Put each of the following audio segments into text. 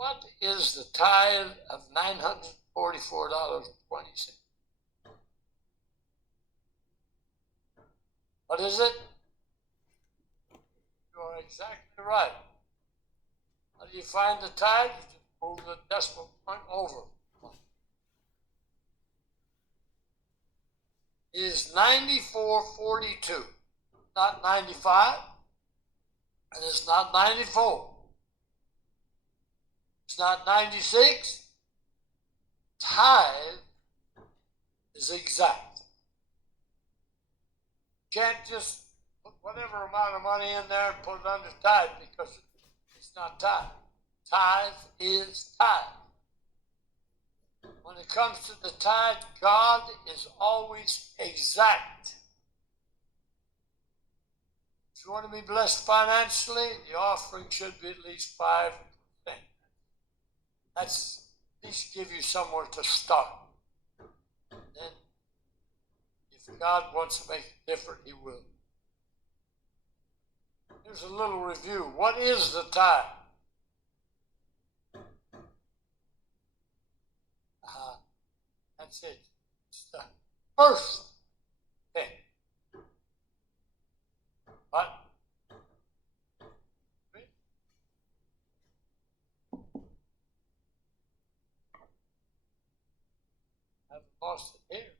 What is the tithe of $944.20? What is it? You are exactly right. How do you find the tithe? You just move the decimal point over. It is 94.42, not 95, and it's not 94. It's not 96. Tithe is exact. You can't just put whatever amount of money in there and put it under tithe because it's not tithe. Tithe is tithe. When it comes to the tithe, God is always exact. If you want to be blessed financially, the offering should be at least 5%. That's at least give you somewhere to start. Then, if God wants to make it different, He will. Here's a little review. What is the tithe? That's it. It's the first thing. What? I've lost it here.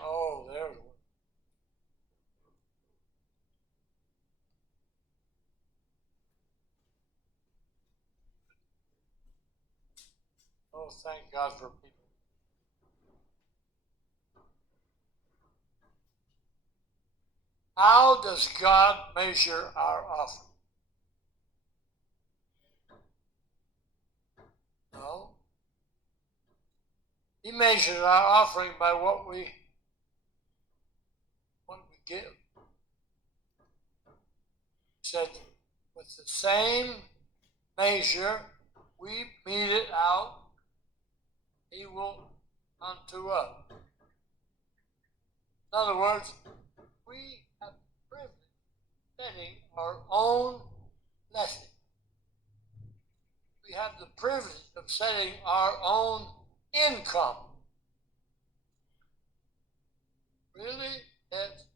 Oh, there's one. Oh, thank God for people. How does God measure our offering? No. He measures our offering by what we give. He said, with the same measure we mete it out, He will unto us. In other words, we have the privilege of setting our own blessing. We have the privilege of setting our own income. Really, yes.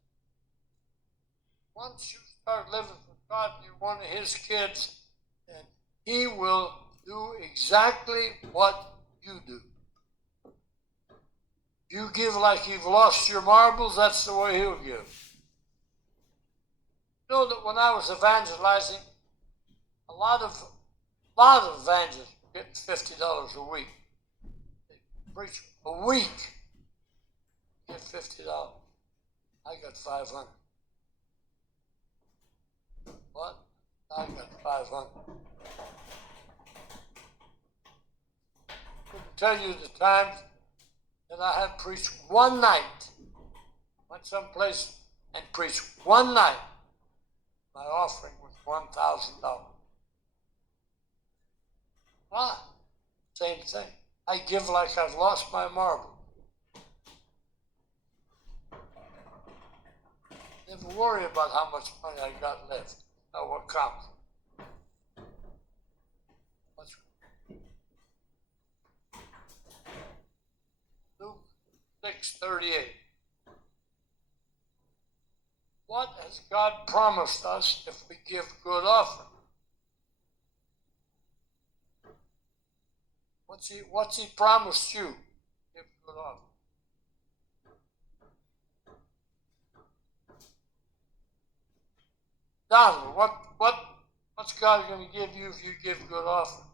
Once you start living for God and you're one of His kids, then He will do exactly what you do. You give like you've lost your marbles, that's the way He'll give. You know that when I was evangelizing, a lot of evangelists were getting $50 a week. They preach a week, get $50. I got 500. What? I got 500. I couldn't tell you the times that I had preached one night. Went someplace and preached one night. My offering was $1,000. Why? Same thing. I give like I've lost my marble. Never worry about how much money I got left. Know what counts. Luke 6:38. What has God promised us if we give good offering? What's He promised you? Give good offering. Donald, what's God going to give you if you give good offering?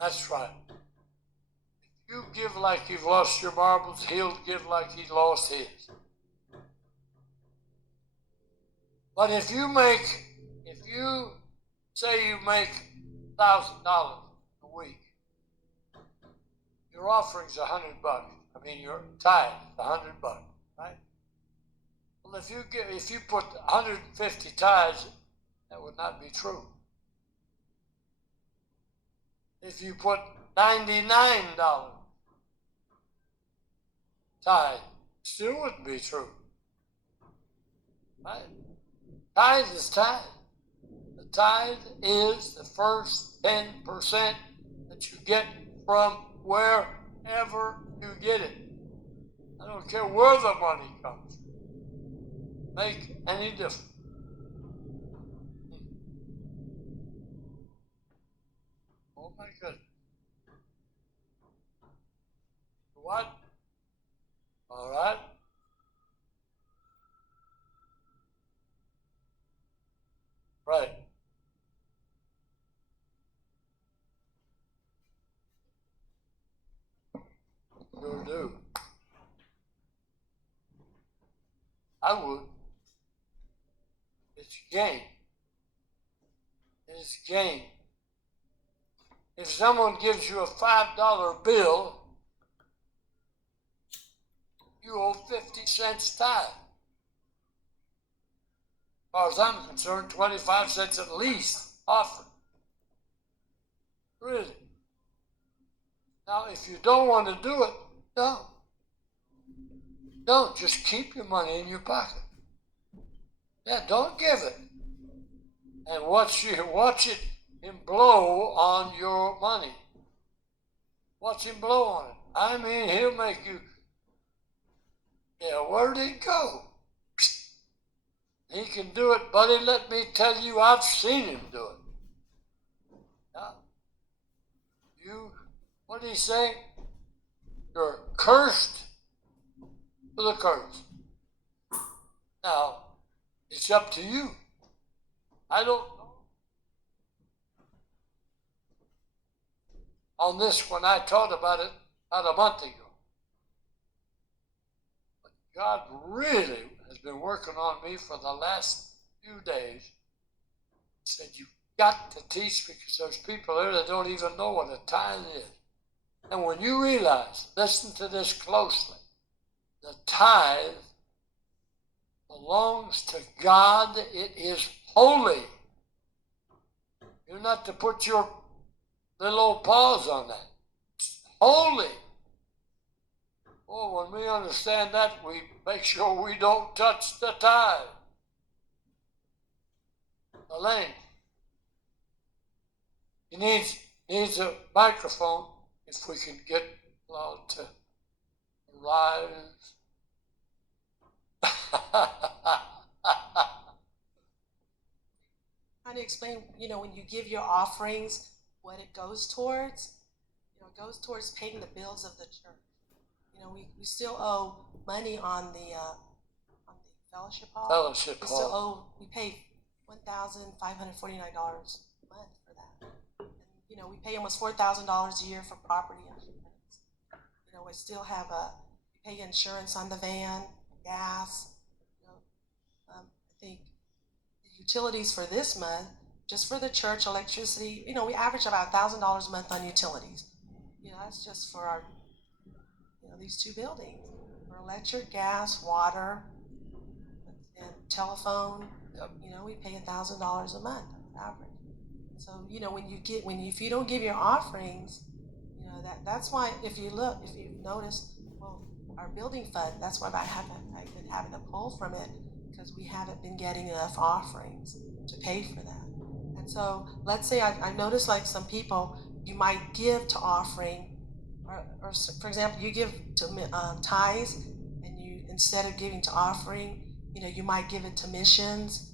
That's right. If you give like you've lost your marbles, He'll give like He lost His. But if you say you make $1,000 a week, your offering's $100. I mean, your tithe is $100, right? Well, if you put 150 tithes That would not be true. If you put $99 tithe, still wouldn't be true. Right? Tithe is tithe. The tithe is the first 10% that you get from wherever you get it. I don't care where the money comes from. Make any difference. Oh my goodness. What? All right. Right. Sure do. I would. It's gain. It's gain. If someone gives you a $5 bill, you owe 50 cents tithe. As far as I'm concerned, 25 cents at least offered. Really. Now, if you don't want to do it, don't. Don't. Just keep your money in your pocket. Yeah, don't give it. And watch it him blow on your money. Watch him blow on it. I mean, he'll make you, yeah, where'd it go? He can do it, buddy. Let me tell you, I've seen him do it. Yeah. What did he say? You're cursed with a curse. Now, it's up to you. I don't know. On this, when I taught about it about a month ago. But God really has been working on me for the last few days. He said, you've got to teach, because there's people there that don't even know what a tithe is. And when you realize, listen to this closely, the tithe belongs to God. It is holy. You're not to put your little old paws on that. It's holy. Oh, when we understand that, we make sure we don't touch the tithe. Elaine, he needs a microphone if we can get allowed to rise. Trying to explain, when you give your offerings, what it goes towards. It goes towards paying the bills of the church. We still owe money on the fellowship hall. Fellowship we hall. Still owe. We pay $1,549 a month for that. And, we pay almost $4,000 a year for property insurance. We still have we pay insurance on the van, gas. I think the utilities for this month, just for the church, electricity, we average about $1,000 a month on utilities. That's just for our, these two buildings. For electric, gas, water, and telephone. Yep. We pay $1,000 a month on average. So, if you don't give your offerings, that's why, if you notice, well, our building fund, that's why I've been having to pull from it, because we haven't been getting enough offerings to pay for that. And so let's say I've noticed, like, some people, you might give to offering, or for example, you give to tithes, and you, instead of giving to offering, you might give it to missions.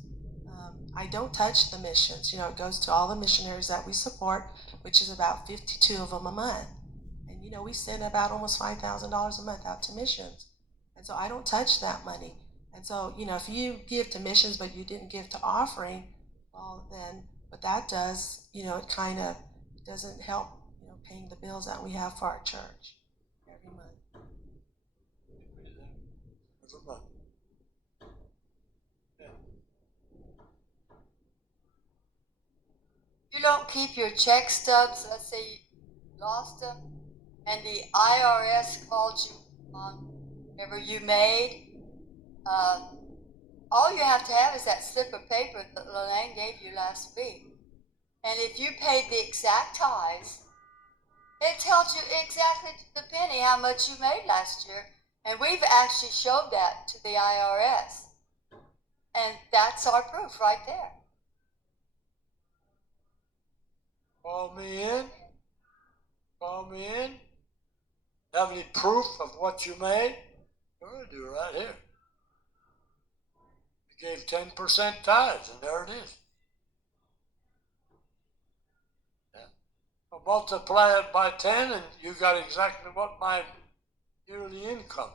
I don't touch the missions. It goes to all the missionaries that we support, which is about 52 of them a month. And, we send about almost $5,000 a month out to missions. And so I don't touch that money. And so, if you give to missions but you didn't give to offering, well, then what that does, it kind of doesn't help, paying the bills that we have for our church every month. Every month. Yeah. You don't keep your check stubs, let's say you lost them, and the IRS called you on whatever you made, all you have to have is that slip of paper that Lelaine gave you last week. And if you paid the exact tithes, it tells you exactly to the penny how much you made last year. And we've actually showed that to the IRS. And that's our proof right there. Call me in. Call me in. Have any proof of what you made? Sure, I do right here. You gave 10% tithes, and there it is. Yeah. I'll multiply it by 10, and you got exactly what my yearly income.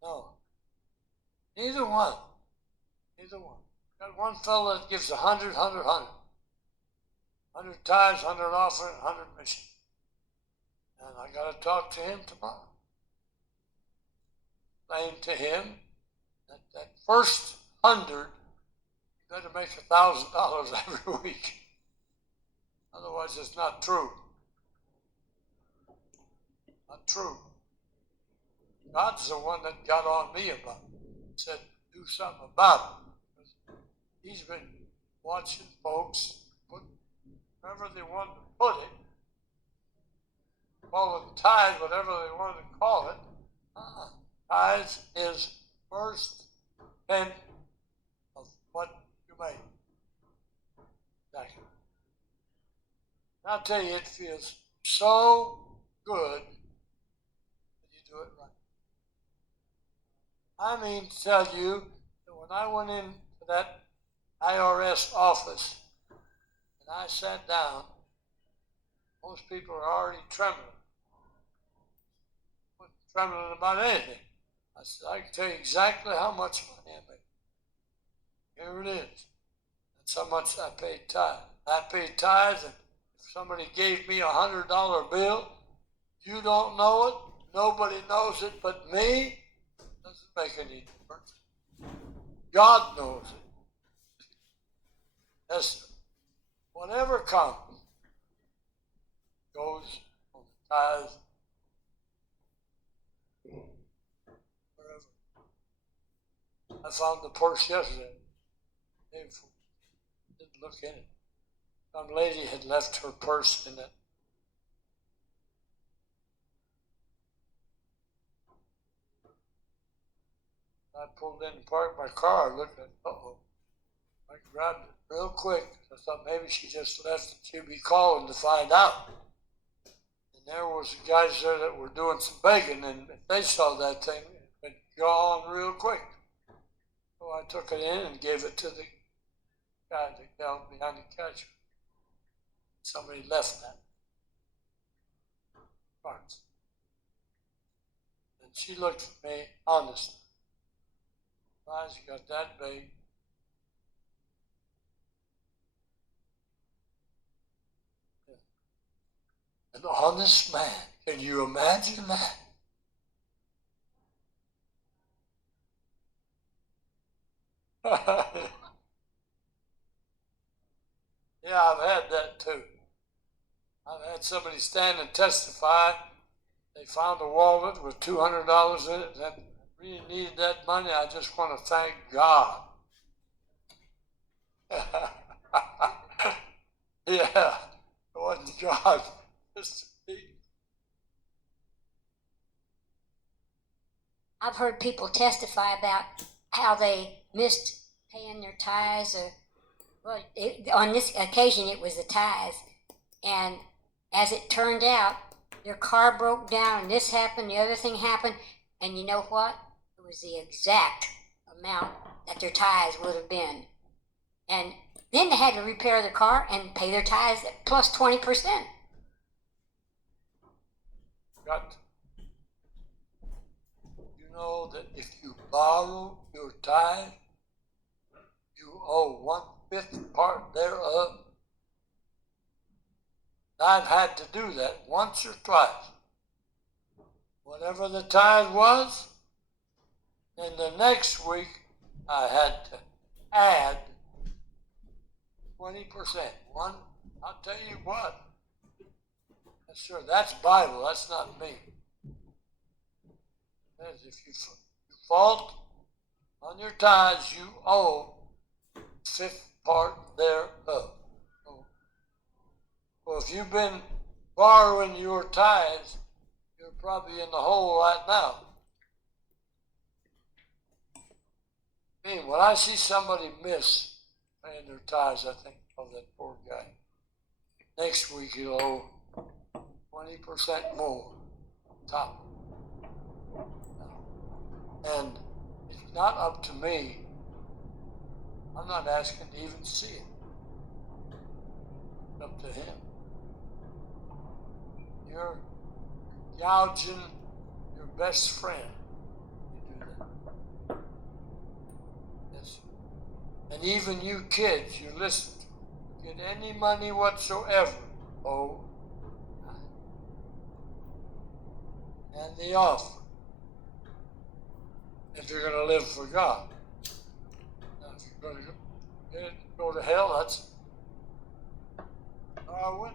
No. Neither one. Neither one. Got one fellow that gives 100, 100, 100. 100 tithes, 100 offering, 100 mission. And I got to talk to him tomorrow. Explain to him that first 100, you better make $1,000 every week. Otherwise, it's not true. Not true. God's the one that got on me about it. He said, do something about it. He's been watching folks put wherever they want to put it, call it tithe, whatever they want to call it. Tithe is first tenth of what you make. Exactly. I'll tell you, it feels so good that you do it right. I mean to tell you that when I went into that IRS office and I sat down, most people are already trembling. Trembling about anything. I said, I can tell you exactly how much money I made. Here it is. That's how much I paid tithe. I paid tithes, and if somebody gave me $100 bill, you don't know it, nobody knows it but me, it doesn't make any difference. God knows it. Yes, whatever comes goes on the tithe. I found the purse yesterday. Didn't look in it. Some lady had left her purse in it. I pulled in and parked my car. I looked at it. Uh-oh. I grabbed it real quick. I thought maybe she just left it. She'd be calling to find out. And there was the guys there that were doing some begging, and if they saw that thing, it had gone real quick. So I took it in and gave it to the guy that held behind the catcher. Somebody left that parts. And she looked at me honest. Eyes got that big. Yeah. An honest man. Can you imagine that? Yeah, I've had that too. I've had somebody stand and testify. They found a wallet with $200 in it that really needed that money. I just want to thank God. Yeah, it wasn't God. Just me. I've heard people testify about how they missed paying their tithes, or on this occasion it was the tithes, and as it turned out, their car broke down, and this happened, the other thing happened, and you know what? It was the exact amount that their tithes would have been, and then they had to repair their car and pay their tithes at plus 20%. Got you know that if you borrow your tithe, you owe 1/5 part thereof. I've had to do that once or twice. Whatever the tithe was, then the next week I had to add 20%. I'll tell you what. Sure, that's Bible. That's not me. says if you fault on your tithes, you owe fifth part thereof. Well, if you've been borrowing your tithes, you're probably in the hole right now. I mean, when I see somebody miss paying their tithes, I think, oh, that poor guy. Next week he'll owe 20% more top. And it's not up to me. I'm not asking to even see it. It's up to him. You're gouging your best friend. You do that. Yes. And even you kids, you listen to, get any money whatsoever. Oh. And the offer. If you're going to live for God. Now, if you're going to go to hell, that's I win.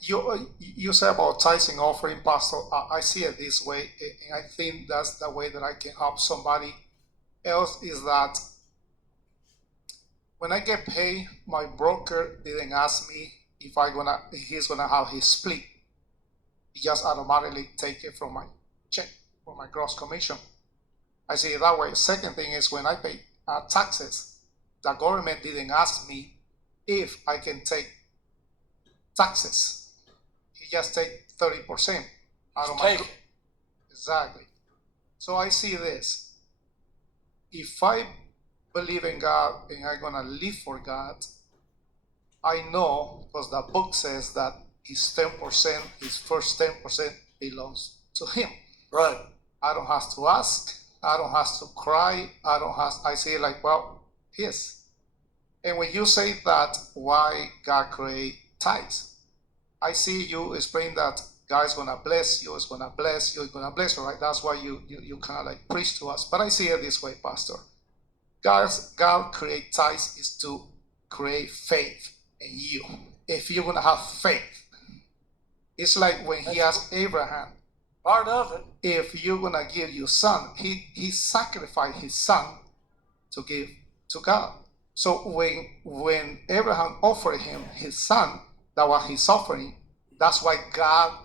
You say about tithes and offering, Pastor. I see it this way, and I think that's the way that I can help somebody else. Is that when I get paid, my broker didn't ask me if he's gonna have his split. He just automatically take it from my check, from my gross commission. I see it that way. Second thing is when I pay taxes, the government didn't ask me if I can take taxes. He just take 30% out of my. Exactly. So I see this. If I believe in God and I'm gonna live for God, I know because the book says that his 10%, his first 10% belongs to him. Right. I don't have to ask. I don't have to cry. I say like, well, yes. And when you say that, why God create tithes? I see you explain that God is gonna bless you, is gonna bless you, is gonna bless you, right? That's why you kind of like preach to us. But I see it this way, Pastor. God create tithes is to create faith in you. If you're gonna have faith, it's like when he asked Abraham, part of it. If you're gonna give your son, he sacrificed his son to give to God. So when Abraham offered him his son, that was his offering. That's why God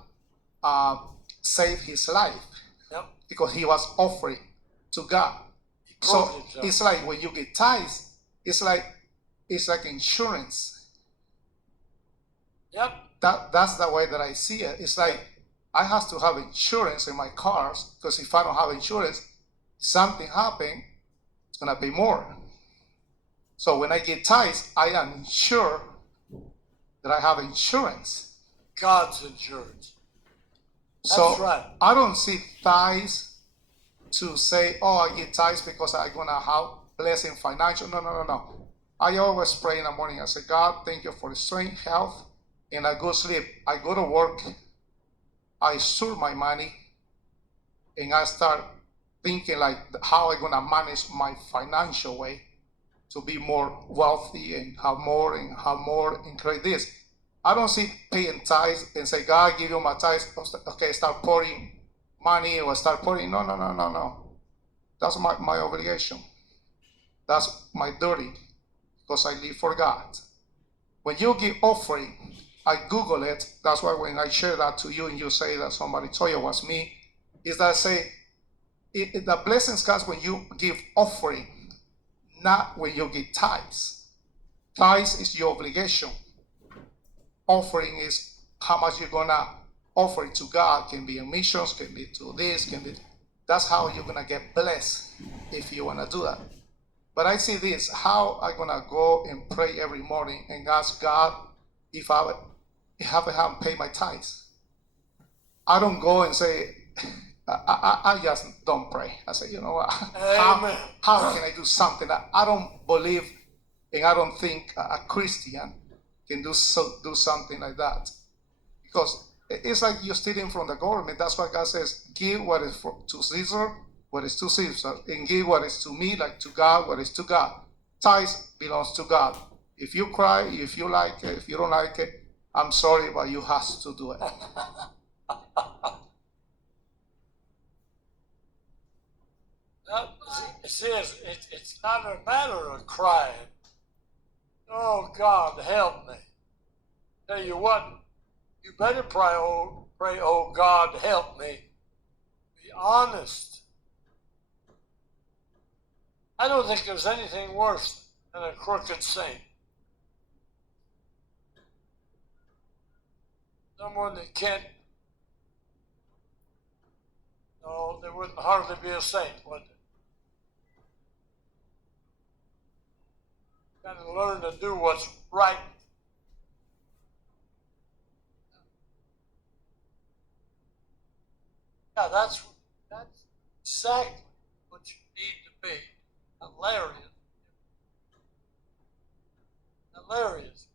saved his life. Yep. Because he was offering to God. So it's like when you get tithes, it's like insurance. Yep. That's the way that I see it. It's like I have to have insurance in my cars because if I don't have insurance, something happen, it's gonna be more. So when I get tithes, I am sure that I have insurance. God's insurance. So that's right. I don't see tithes to say, oh, I get tithes because I'm gonna have blessing financial. No. I always pray in the morning. I say, God, thank you for the strength, health, and a good sleep. I go to work, I store my money, and I start thinking like how I'm gonna manage my financial way to be more wealthy and have more and create this. I don't see paying tithes and say, God, give you my tithes. Okay, start pouring money or start pouring. No. That's my obligation. That's my duty because I live for God. When you give offering, I Google it. That's why when I share that to you and you say that somebody told you it was me, is that I say, the blessings comes when you give offering, not when you give tithes. Tithes is your obligation. Offering is how much you're gonna offer it to God. Can be in missions, can be to this, can be. That's how you're gonna get blessed if you wanna do that. But I see this: how I'm gonna go and pray every morning and ask God if I haven't paid my tithes. I don't go and say. I just don't pray. I say, you know what? How can I do something that I don't believe and I don't think a Christian can do something like that? Because it's like you're stealing from the government. That's why God says, give what is to Caesar, what is to Caesar, and give what is to me, like to God, what is to God. tithes belongs to God. If you cry, if you like it, if you don't like it, I'm sorry, but you have to do it. It's not a matter of crying. Oh, God, help me. Tell you what, you better pray, oh God, help me. Be honest. I don't think there's anything worse than a crooked saint. Someone that can't, no, there wouldn't hardly be a saint, would there? Got to learn to do what's right. Yeah, that's exactly what you need to be. Hilarious. Hilarious.